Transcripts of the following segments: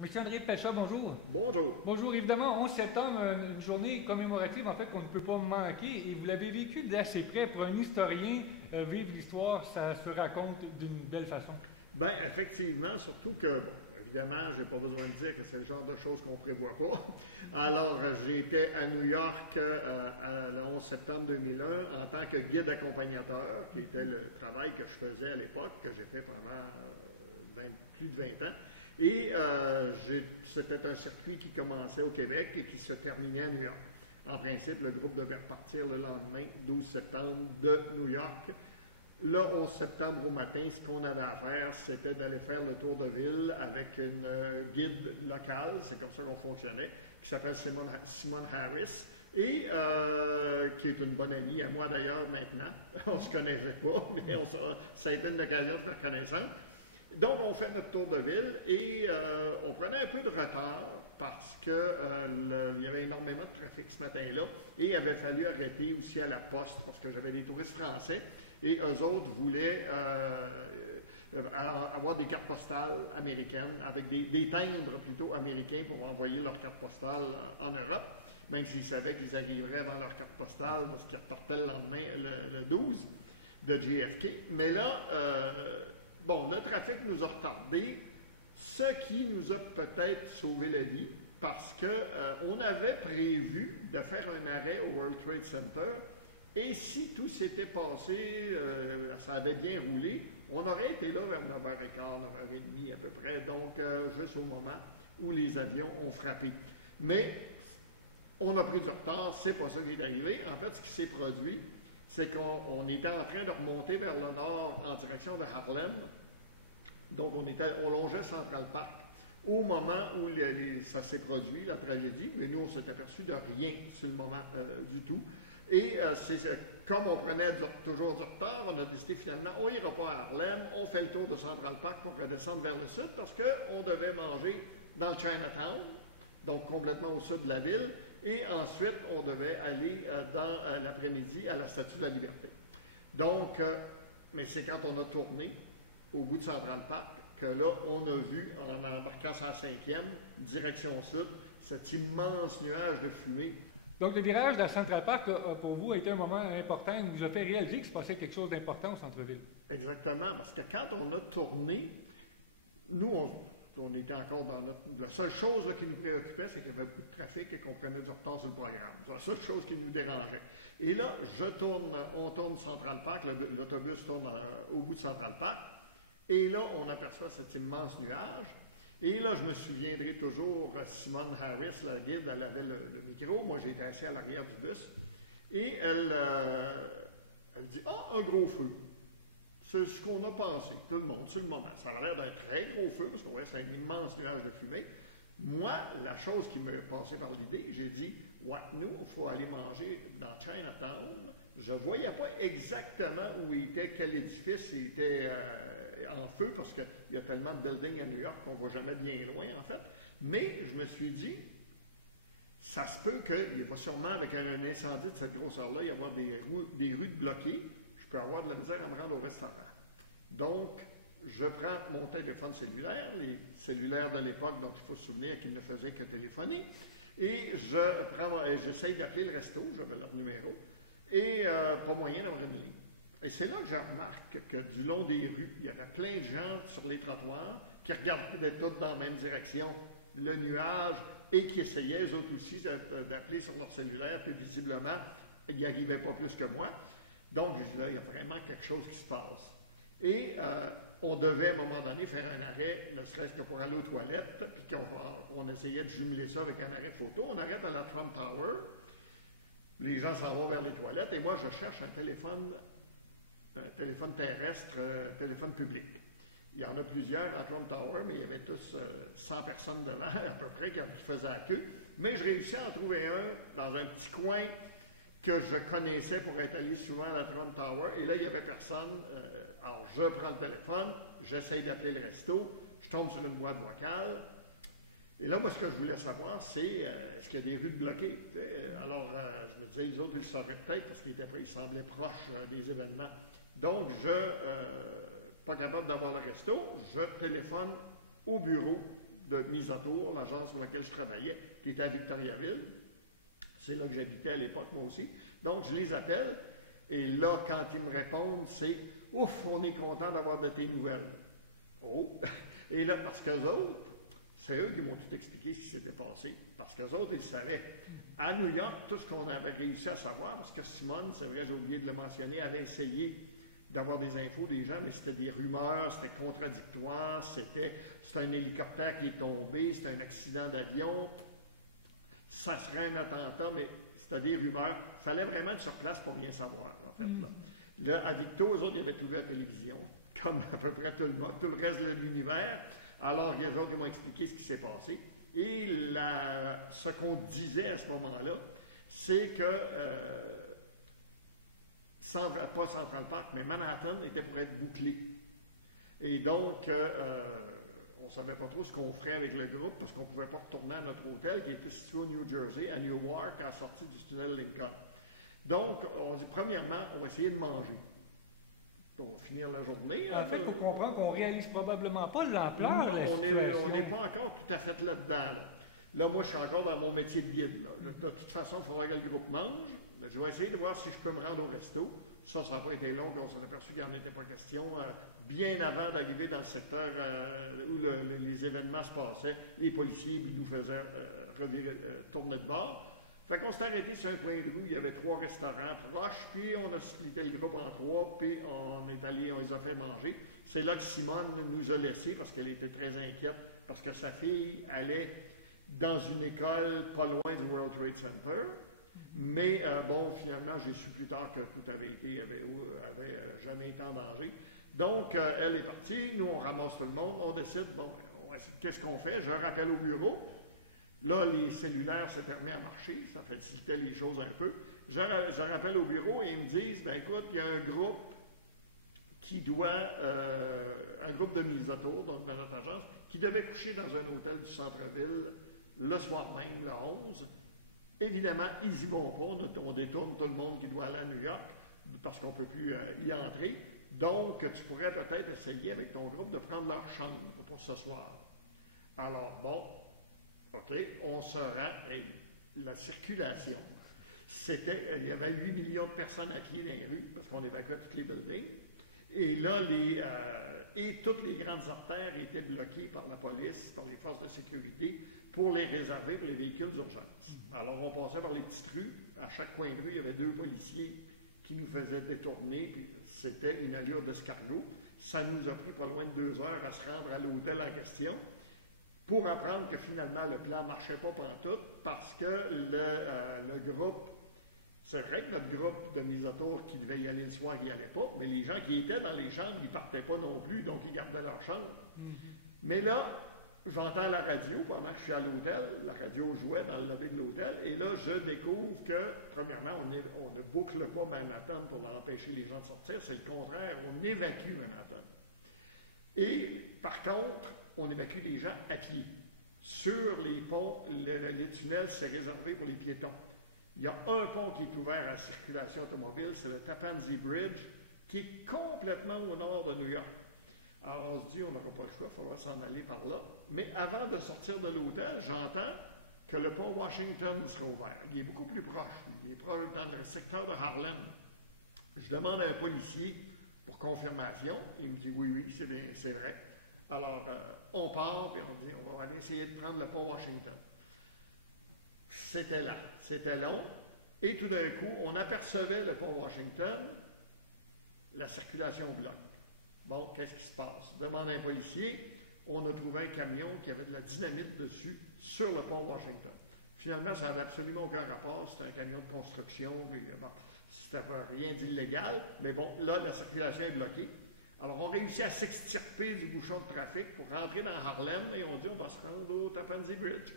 Monsieur André Pécha, bonjour. Bonjour. Bonjour, évidemment, 11 septembre, une journée commémorative en fait qu'on ne peut pas manquer et vous l'avez vécu d'assez près. Pour un historien, vivre l'histoire, ça se raconte d'une belle façon. Bien, effectivement, surtout que, bon, évidemment, je n'ai pas besoin de dire que c'est le genre de choses qu'on ne prévoit pas. Alors, j'étais à New York le 11 septembre 2001 en tant que guide accompagnateur, qui était le travail que je faisais à l'époque, que j'ai fait pendant plus de 20 ans. Et c'était un circuit qui commençait au Québec et qui se terminait à New York. En principe, le groupe devait repartir le lendemain, 12 septembre, de New York. Le 11 septembre au matin, ce qu'on avait à faire, c'était d'aller faire le tour de ville avec une guide locale, c'est comme ça qu'on fonctionnait, qui s'appelle Simone Harris, et qui est une bonne amie à moi d'ailleurs maintenant. On ne se connaissait pas, mais ça a été une occasion de faire connaissance. Donc, on fait notre tour de ville et on prenait un peu de retard parce qu'il y avait énormément de trafic ce matin-là et il avait fallu arrêter aussi à la poste parce que j'avais des touristes français et eux autres voulaient avoir des cartes postales américaines avec des timbres plutôt américains pour envoyer leurs cartes postales en Europe, même s'ils savaient qu'ils arriveraient dans leur carte postale parce qu'ils repartaient le lendemain, le 12 de JFK. Mais là, bon, le trafic nous a retardés, ce qui nous a peut-être sauvé la vie, parce qu'on avait prévu de faire un arrêt au World Trade Center, et si tout s'était passé, ça avait bien roulé, on aurait été là vers 9h15, 9h30 à peu près, donc juste au moment où les avions ont frappé. Mais on a pris du retard, c'est pas ça qui est arrivé. En fait, ce qui s'est produit, c'est qu'on était en train de remonter vers le nord en direction de Harlem. Donc, on longeait Central Park au moment où ça s'est produit, la tragédie, mais nous, on s'est aperçu de rien sur le moment du tout. Et comme on prenait toujours du retard, on a décidé finalement, on n'ira pas à Harlem, on fait le tour de Central Park pour redescendre vers le sud parce qu'on devait manger dans le Chinatown, donc complètement au sud de la ville, et ensuite, on devait aller dans l'après-midi à la Statue de la Liberté. Donc, mais c'est quand on a tourné au bout de Central Park que là, on a vu, en embarquant sur la 5e, direction sud, cet immense nuage de fumée. Donc, le virage de la Central Park, pour vous, a été un moment important. Il vous a fait réaliser qu'il se passait quelque chose d'important au centre-ville. Exactement, parce que quand on a tourné, nous, on était encore dans notre... La seule chose là, qui nous préoccupait, c'est qu'il y avait beaucoup de trafic et qu'on prenait du retard sur le programme. C'est la seule chose qui nous dérangeait. Et là, on tourne Central Park, l'autobus tourne au bout de Central Park, et là, on aperçoit cet immense nuage. Et là, je me souviendrai toujours, Simone Harris, la guide, elle avait le micro, moi j'étais assis à l'arrière du bus, et elle dit « Ah, un gros feu ». C'est ce qu'on a pensé, tout le monde, sur le moment. Ça a l'air d'un très gros feu, parce qu'on voit c'est un immense nuage de fumée. Moi, la chose qui m'est passée par l'idée, j'ai dit, ouais, nous, il faut aller manger dans Chinatown. Je ne voyais pas exactement où il était, quel édifice il était en feu, parce qu'il y a tellement de buildings à New York qu'on ne va jamais bien loin, en fait. Mais je me suis dit, ça se peut qu'il y ait sûrement, avec un incendie de cette grosseur-là, il y avoir des rues bloquées. Je peux avoir de la misère à me rendre au restaurant. Donc, je prends mon téléphone cellulaire, les cellulaires de l'époque dont il faut se souvenir qu'ils ne faisaient que téléphoner, et j'essaye d'appeler le resto, j'avais leur numéro, et pas moyen d'avoir une ligne. Et c'est là que je remarque que du long des rues, il y avait plein de gens sur les trottoirs qui regardaient tous dans la même direction, le nuage, et qui essayaient eux autres aussi d'appeler sur leur cellulaire, puis visiblement, ils n'y arrivaient pas plus que moi. Donc, je dis là, il y a vraiment quelque chose qui se passe. Et on devait, à un moment donné, faire un arrêt, ne serait-ce que pour aller aux toilettes, puis on essayait de jumeler ça avec un arrêt photo. On arrête à la Trump Tower, les gens s'en vont vers les toilettes, et moi, je cherche un téléphone terrestre, téléphone public. Il y en a plusieurs à Trump Tower, mais il y avait tous 100 personnes devant, à peu près, qui faisaient la queue. Mais je réussis à en trouver un dans un petit coin que je connaissais pour être allé souvent à la Trump Tower. Et là, il n'y avait personne. Alors, je prends le téléphone, j'essaye d'appeler le resto, je tombe sur une boîte vocale. Et là, moi, ce que je voulais savoir, c'est est-ce qu'il y a des rues bloquées? Alors, je me disais, les autres, ils le sauraient peut-être parce qu'ils semblaient proches des événements. Donc, pas capable d'avoir le resto, je téléphone au bureau de mise à tour, l'agence sur laquelle je travaillais, qui était à Victoriaville. C'est là que j'habitais à l'époque, moi aussi. Donc, je les appelle, et là, quand ils me répondent, c'est « Ouf, on est content d'avoir de tes nouvelles. » Oh! Et là, parce qu'eux autres, c'est eux qui m'ont tout expliqué ce qui s'était passé. Parce qu'eux autres, ils savaient. À New York, tout ce qu'on avait réussi à savoir, parce que Simone, c'est vrai, j'ai oublié de le mentionner, avait essayé d'avoir des infos des gens, mais c'était des rumeurs, c'était contradictoire, c'était un hélicoptère qui est tombé, c'était un accident d'avion, ça serait un attentat, mais c'était des rumeurs. Il fallait vraiment être sur place pour rien savoir, en fait. Là, à Victo, eux autres, ils avaient tout vu à la télévision, comme à peu près tout le reste de l'univers. Alors, les autres, ils m'ont expliqué ce qui s'est passé. Et ce qu'on disait à ce moment-là, c'est que, pas Central Park, mais Manhattan était pour être bouclé. Et donc, on ne savait pas trop ce qu'on ferait avec le groupe parce qu'on ne pouvait pas retourner à notre hôtel qui était situé au New Jersey, à Newark, à la sortie du tunnel Lincoln. Donc, on dit, premièrement, on va essayer de manger. On va finir la journée. En fait, il faut comprendre qu'on ne réalise probablement pas l'ampleur de la situation. On n'est pas encore tout à fait là-dedans. Là, moi, je suis encore dans mon métier de guide. Là. De toute façon, il faudra que le groupe mange. Je vais essayer de voir si je peux me rendre au resto. Ça n'a pas été long, puis on s'est aperçu qu'il n'y en était pas question. Bien avant d'arriver dans le secteur où les événements se passaient, les policiers nous faisaient tourner de bord. Fait qu'on s'est arrêté sur un coin de rue, il y avait 3 restaurants proches, puis on a splitté le groupe en 3, puis on est allé, on les a fait manger. C'est là que Simone nous a laissés, parce qu'elle était très inquiète, parce que sa fille allait dans une école pas loin du World Trade Center. Mais bon, finalement, j'ai su plus tard que tout avait jamais été en danger. Donc, elle est partie, nous on ramasse tout le monde, on décide, bon, qu'est-ce qu'on fait? Je rappelle au bureau. Là, les cellulaires s'étaient remis à marcher, ça facilitait les choses un peu. Je rappelle au bureau et ils me disent, ben écoute, il y a un groupe qui doit, un groupe de mise à tour, donc dans notre agence, qui devait coucher dans un hôtel du centre-ville le soir même, le 11. Évidemment, ils n'y vont pas, on détourne tout le monde qui doit aller à New York, parce qu'on ne peut plus y entrer. Donc, tu pourrais peut-être essayer avec ton groupe de prendre leur chambre pour ce soir. Alors, bon, OK, on se rend, et la circulation, il y avait 8 millions de personnes à pied dans les rues, parce qu'on évacuait toutes les buildings, et là, toutes les grandes artères étaient bloquées par la police, par les forces de sécurité, pour les réserver pour les véhicules d'urgence. Alors, on passait par les petites rues, à chaque coin de rue, il y avait 2 policiers qui nous faisaient détourner, puis c'était une allure d'escargot. Ça nous a pris pas loin de 2 heures à se rendre à l'hôtel en question, pour apprendre que finalement le plan ne marchait pas pantoute, parce que le groupe, c'est vrai que notre groupe de mise à tour qui devait y aller le soir, n'y allait pas, mais les gens qui étaient dans les chambres, ils ne partaient pas non plus, donc ils gardaient leur chambre. Mais là, j'entends la radio pendant que je suis à l'hôtel, la radio jouait dans le lobby de l'hôtel, et là, je découvre que, premièrement, on ne boucle pas Manhattan pour empêcher les gens de sortir, c'est le contraire, on évacue Manhattan. Et, par contre, on évacue les gens à pied. Sur les ponts, les tunnels, c'est réservé pour les piétons. Il y a un pont qui est ouvert à la circulation automobile, c'est le Tappan Zee Bridge, qui est complètement au nord de New York. Alors on se dit, on n'aura pas le choix, il faudra s'en aller par là. Mais avant de sortir de l'hôtel, j'entends que le pont Washington sera ouvert. Il est beaucoup plus proche. Il est proche dans le secteur de Harlem. Je demande à un policier pour confirmation. Il me dit, oui, c'est vrai. Alors, on part, puis on dit, on va aller essayer de prendre le pont Washington. C'était là. C'était long. Et tout d'un coup, on apercevait le pont Washington, la circulation bloque. Bon, qu'est-ce qui se passe? Demande à un policier, on a trouvé un camion qui avait de la dynamite dessus sur le pont Washington. Finalement, ça n'avait absolument aucun rapport, c'était un camion de construction, mais bon, c'était rien d'illégal, mais bon, là, la circulation est bloquée. Alors, on réussit à s'extirper du bouchon de trafic pour rentrer dans Harlem, et on dit, on va se rendre au Tappan Zee Bridge.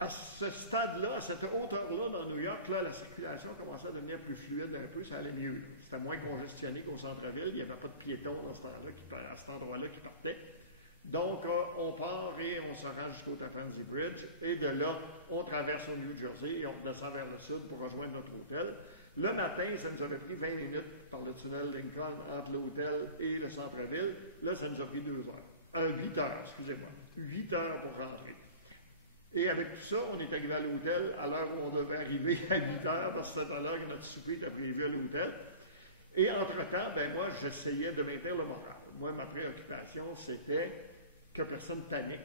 À ce stade-là, à cette hauteur-là, dans New York, là, la circulation commençait à devenir plus fluide un peu, ça allait mieux. C'était moins congestionné qu'au centre-ville, il n'y avait pas de piétons à cet endroit-là qui partaient. Donc, on part et on se rend jusqu'au Tappan Zee Bridge, et de là, on traverse au New Jersey et on descend vers le sud pour rejoindre notre hôtel. Le matin, ça nous avait pris 20 minutes par le tunnel Lincoln entre l'hôtel et le centre-ville. Là, ça nous a pris 2 heures. 8 heures, excusez-moi. 8 heures pour rentrer. Et avec tout ça, on est arrivé à l'hôtel à l'heure où on devait arriver à 8 heures, parce que c'était à l'heure que notre souper était prévu à l'hôtel. Et entre-temps, ben moi, j'essayais de maintenir le moral. Moi, ma préoccupation, c'était que personne panique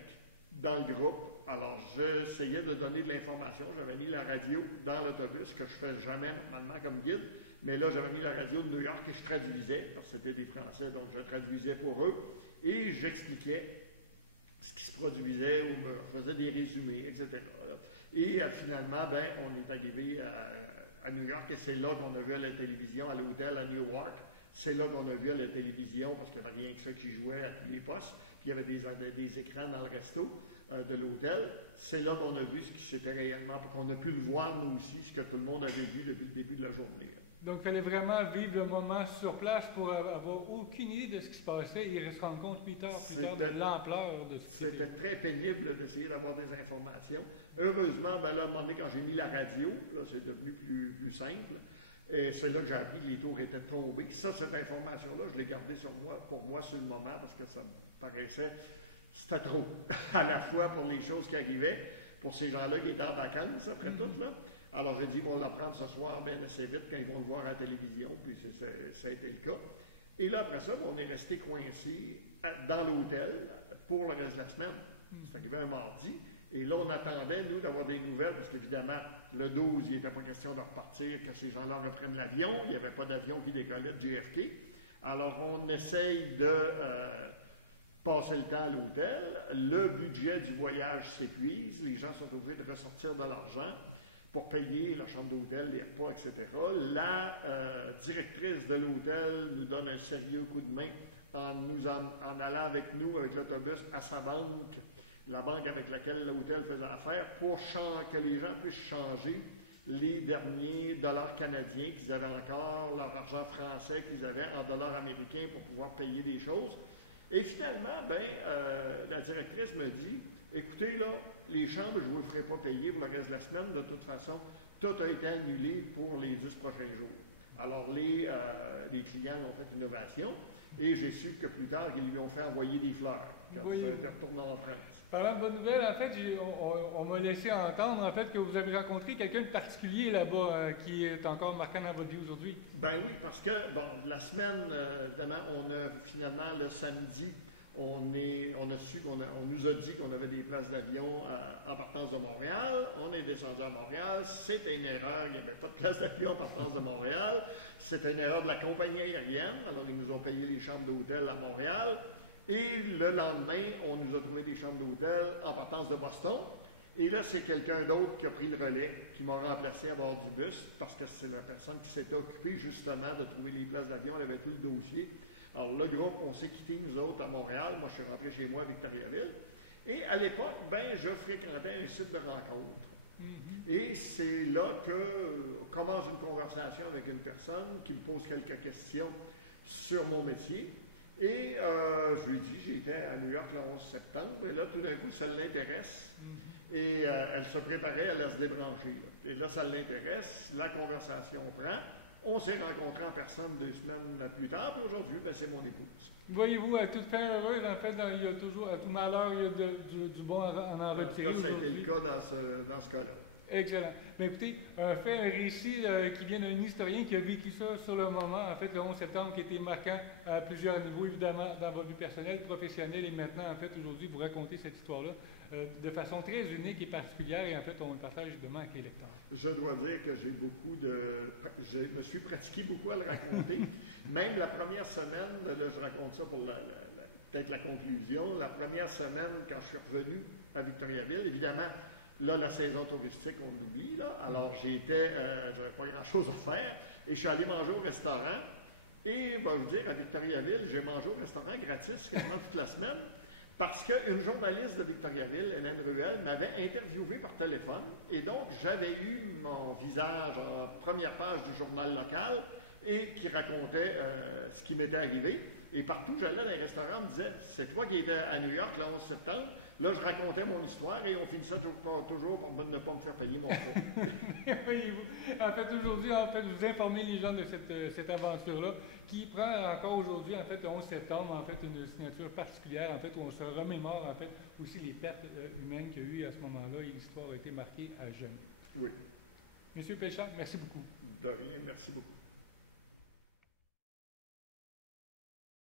dans le groupe. Alors, j'essayais de donner de l'information. J'avais mis la radio dans l'autobus, que je fais jamais normalement comme guide. Mais là, j'avais mis la radio de New York et je traduisais, parce que c'était des Français, donc je traduisais pour eux. Et j'expliquais ce qui se produisait ou me faisais des résumés, etc. Et finalement, ben, on est arrivé à New York et c'est là qu'on a vu à la télévision, à l'hôtel à Newark. C'est là qu'on a vu à la télévision, parce qu'il n'y avait rien que ça qui jouait à tous les postes. Puis il y avait des écrans dans le resto de l'hôtel. C'est là qu'on a vu ce qui s'était réellement, pour qu'on a pu le voir nous aussi, ce que tout le monde avait vu depuis le début de la journée. Donc, il fallait vraiment vivre le moment sur place pour avoir aucune idée de ce qui se passait et se rendre compte 8 heures plus tard de l'ampleur de ce qui c'était très pénible d'essayer d'avoir des informations. Heureusement, ben là, à un moment donné, quand j'ai mis la radio, là, c'est devenu plus simple. Et c'est là que j'ai appris que les tours étaient tombées. Ça, cette information-là, je l'ai gardée pour moi sur le moment, parce que ça me paraissait, c'était trop. À la fois pour les choses qui arrivaient, pour ces gens-là qui étaient en vacances, après tout, là. Alors j'ai dit, on va l'apprendre ce soir, bien assez vite, quand ils vont le voir à la télévision, puis ça a été le cas. Et là, après ça, on est resté coincés dans l'hôtel pour le reste de la semaine. C'est arrivé un mardi. Et là, on attendait, nous, d'avoir des nouvelles, parce qu'évidemment, le 12, il n'était pas question de repartir, que ces gens-là reprennent l'avion. Il n'y avait pas d'avion qui décollait de JFK. Alors, on essaye de passer le temps à l'hôtel. Le budget du voyage s'épuise. Les gens sont obligés de ressortir de l'argent pour payer la chambre d'hôtel, les repas, etc. La directrice de l'hôtel nous donne un sérieux coup de main en allant avec nous, avec l'autobus, à sa banque, la banque avec laquelle l'hôtel faisait affaire, pour que les gens puissent changer les derniers dollars canadiens qu'ils avaient encore, leur argent français qu'ils avaient en dollars américains pour pouvoir payer des choses. Et finalement, la directrice me dit, écoutez, là, les chambres, je ne vous ferai pas payer pour le reste de la semaine. De toute façon, tout a été annulé pour les 10 prochains jours. Alors, les clients ont fait une ovation et j'ai su que plus tard, ils lui ont fait envoyer des fleurs quand il était retourné en France. Parlant de bonnes nouvelles, en fait, on m'a laissé entendre en fait que vous avez rencontré quelqu'un de particulier là-bas qui est encore marquant dans votre vie aujourd'hui. Ben oui, parce que, la semaine, évidemment, on a finalement le samedi, on nous a dit qu'on avait des places d'avion en partance de Montréal. On est descendu à Montréal. C'était une erreur. Il n'y avait pas de place d'avion en partance de Montréal. C'était une erreur de la compagnie aérienne. Alors, ils nous ont payé les chambres d'hôtel à Montréal. Et le lendemain, on nous a trouvé des chambres d'hôtel en partance de Boston. Et là, c'est quelqu'un d'autre qui a pris le relais, qui m'a remplacé à bord du bus, parce que c'est la personne qui s'était occupée justement de trouver les places d'avion. Elle avait tout le dossier. Alors, le groupe, on s'est quittés, nous autres, à Montréal. Moi, je suis rentré chez moi à Victoriaville. Et à l'époque, je fréquentais un site de rencontre. Et c'est là que commence une conversation avec une personne qui me pose quelques questions sur mon métier. Et je lui dis, j'étais à New York le 11 septembre, et là, tout d'un coup, ça l'intéresse. Et elle se préparait à se débrancher. Là. Et là, ça l'intéresse, la conversation prend. On s'est rencontrés en personne 2 semaines plus tard, puis aujourd'hui, c'est mon épouse. Voyez-vous, à toute fin heureuse, en fait, il y a toujours, à tout malheur, il y a du bon à en retirer aujourd'hui. Ça a été le cas dans ce cas-là. Excellent. Bien, écoutez, un récit qui vient d'un historien qui a vécu ça sur le moment, en fait, le 11 septembre, qui a été marquant à plusieurs niveaux, évidemment, dans votre vie personnelle, professionnelle, et maintenant, en fait, aujourd'hui, vous racontez cette histoire-là de façon très unique et particulière, et en fait, on le partage évidemment avec les lecteurs. Je dois dire que je me suis pratiqué beaucoup à le raconter. Même la première semaine, là, je raconte ça pour peut-être la conclusion, la première semaine, quand je suis revenu à Victoriaville, évidemment, là, la saison touristique, on l'oublie, là. Alors, j'avais pas grand-chose à faire, et je suis allé manger au restaurant, et, je veux dire, à Victoriaville, j'ai mangé au restaurant gratis quasiment toute la semaine, parce qu'une journaliste de Victoriaville, Hélène Ruel, m'avait interviewé par téléphone, et donc, j'avais eu mon visage en première page du journal local, et qui racontait ce qui m'était arrivé. Et partout, j'allais dans les restaurants, on me disait, c'est toi qui étais à New York le 11 septembre, Là, je racontais mon histoire et on finissait toujours par ne pas me faire payer mon frais. Voyez-vous. En fait, aujourd'hui, en fait, vous informez les gens de cette aventure-là, qui prend encore aujourd'hui, en fait, le 11 septembre, en fait, une signature particulière, en fait, où on se remémore, en fait, aussi les pertes humaines qu'il y a eu à ce moment-là, et l'histoire a été marquée à jamais. Oui. Monsieur Péchard, merci beaucoup. De rien, merci beaucoup.